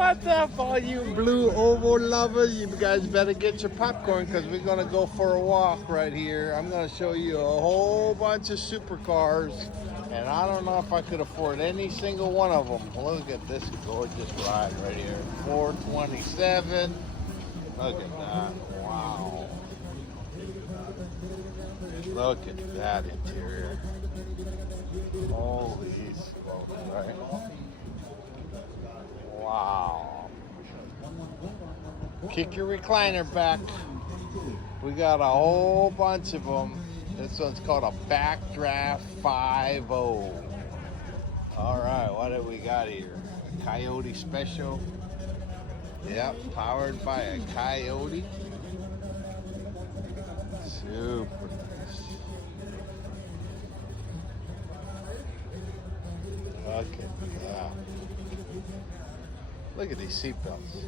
What's up, all you blue oval lovers? You guys better get your popcorn because we're going to go for a walk right here. I'm going to show you a whole bunch of supercars, and I don't know if I could afford any single one of them. Look at this gorgeous ride right here. 427. Look at that. Wow. Look at that interior. Holy smokes, right? Wow. Kick your recliner back. We got a whole bunch of them. This one's called a Backdraft 5.0. All right, what do we got here? A Coyote Special. Yep, powered by a Coyote. Super nice. Look at that. Look at these seatbelts.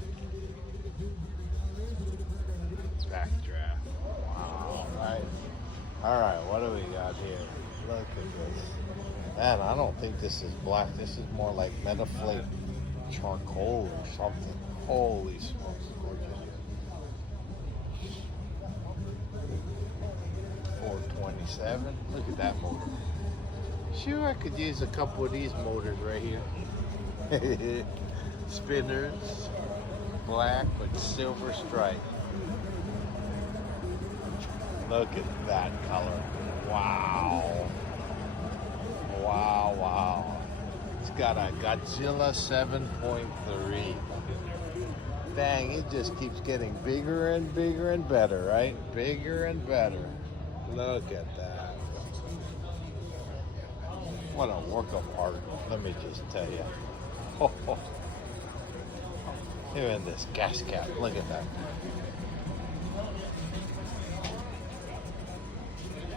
Backdraft. Wow, right? All right, what do we got here? Look at this. Man, I don't think this is black. This is more like Metaflake charcoal or something. Holy smokes, gorgeous. 427. Look at that motor. Sure, I could use a couple of these motors right here. Spinners, black with silver stripe. Look at that color. Wow. Wow, wow. It's got a Godzilla 7.3. Dang, it just keeps getting bigger and bigger and better, right? Bigger and better. Look at that. What a work of art, let me just tell you. Even this gas cap, look at that.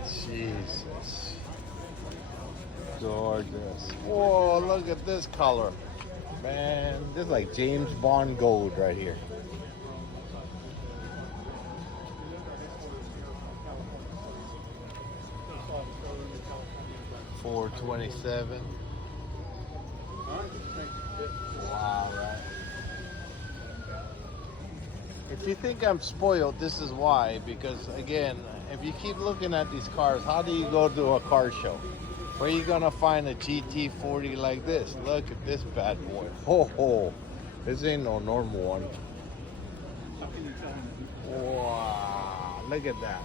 Jesus. Gorgeous. Whoa, look at this color. Man, this is like James Bond gold right here. $427. Wow, right? If you think I'm spoiled, this is why. Because again, if you keep looking at these cars, how do you go to a car show? Where are you gonna find a GT40 like this? Look at this bad boy. Ho. This ain't no normal one. Wow, look at that.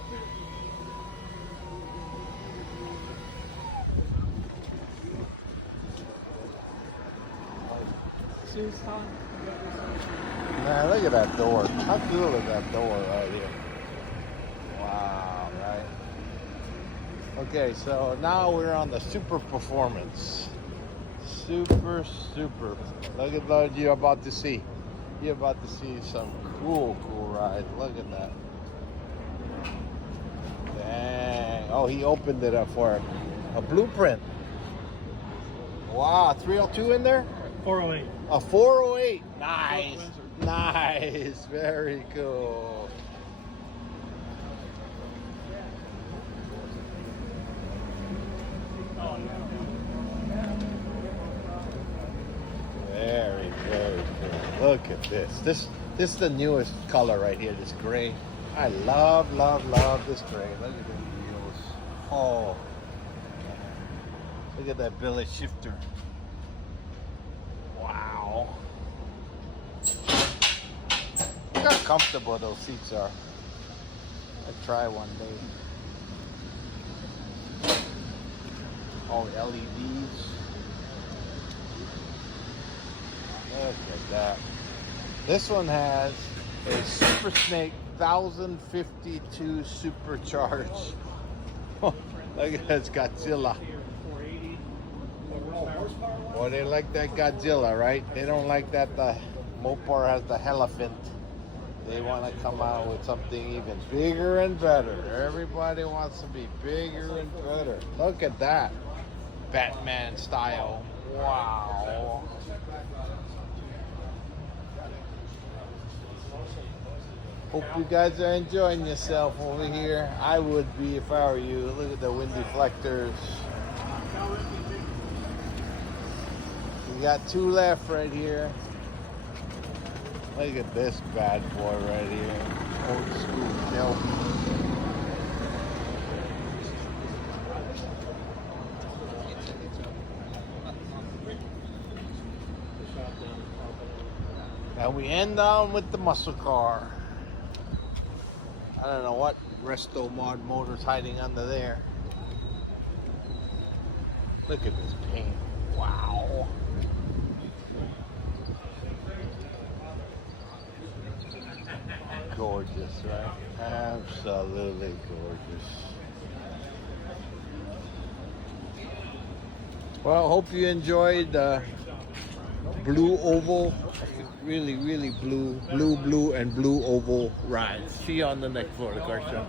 Man, look at that door. How cool is that door right here? Wow, right? Okay, so now we're on the Super Performance. Super. Look at what you're about to see. You're about to see some cool rides. Look at that. Dang. Oh, he opened it up for a blueprint. Wow, 302 in there? 408. A 408. Nice. Very cool. Very cool. Look at this. This is the newest color right here, this gray. I love this gray. Look at the wheels. Oh. Look at that billet shifter. Wow. Look how comfortable those seats are. I'll try one day. All LEDs. Look at that. This one has a Super Snake 1052 supercharged. Look at this Godzilla. Well, they like that Godzilla, right? They don't like that the Mopar has the elephant. They want to come out with something even bigger and better. Everybody wants to be bigger and better. Look at that. Batman style. Wow. Hope you guys are enjoying yourself over here. I would be if I were you. Look at the wind deflectors. We got two left right here. Look at this bad boy right here. Old school Shelby. And we end on with the muscle car. I don't know what Resto Mod motor's hiding under there. Look at this paint. Wow. Gorgeous, right? Absolutely gorgeous. Well, hope you enjoyed the blue oval. Really, really blue, and blue oval rides. See you on the next Florida Car Show.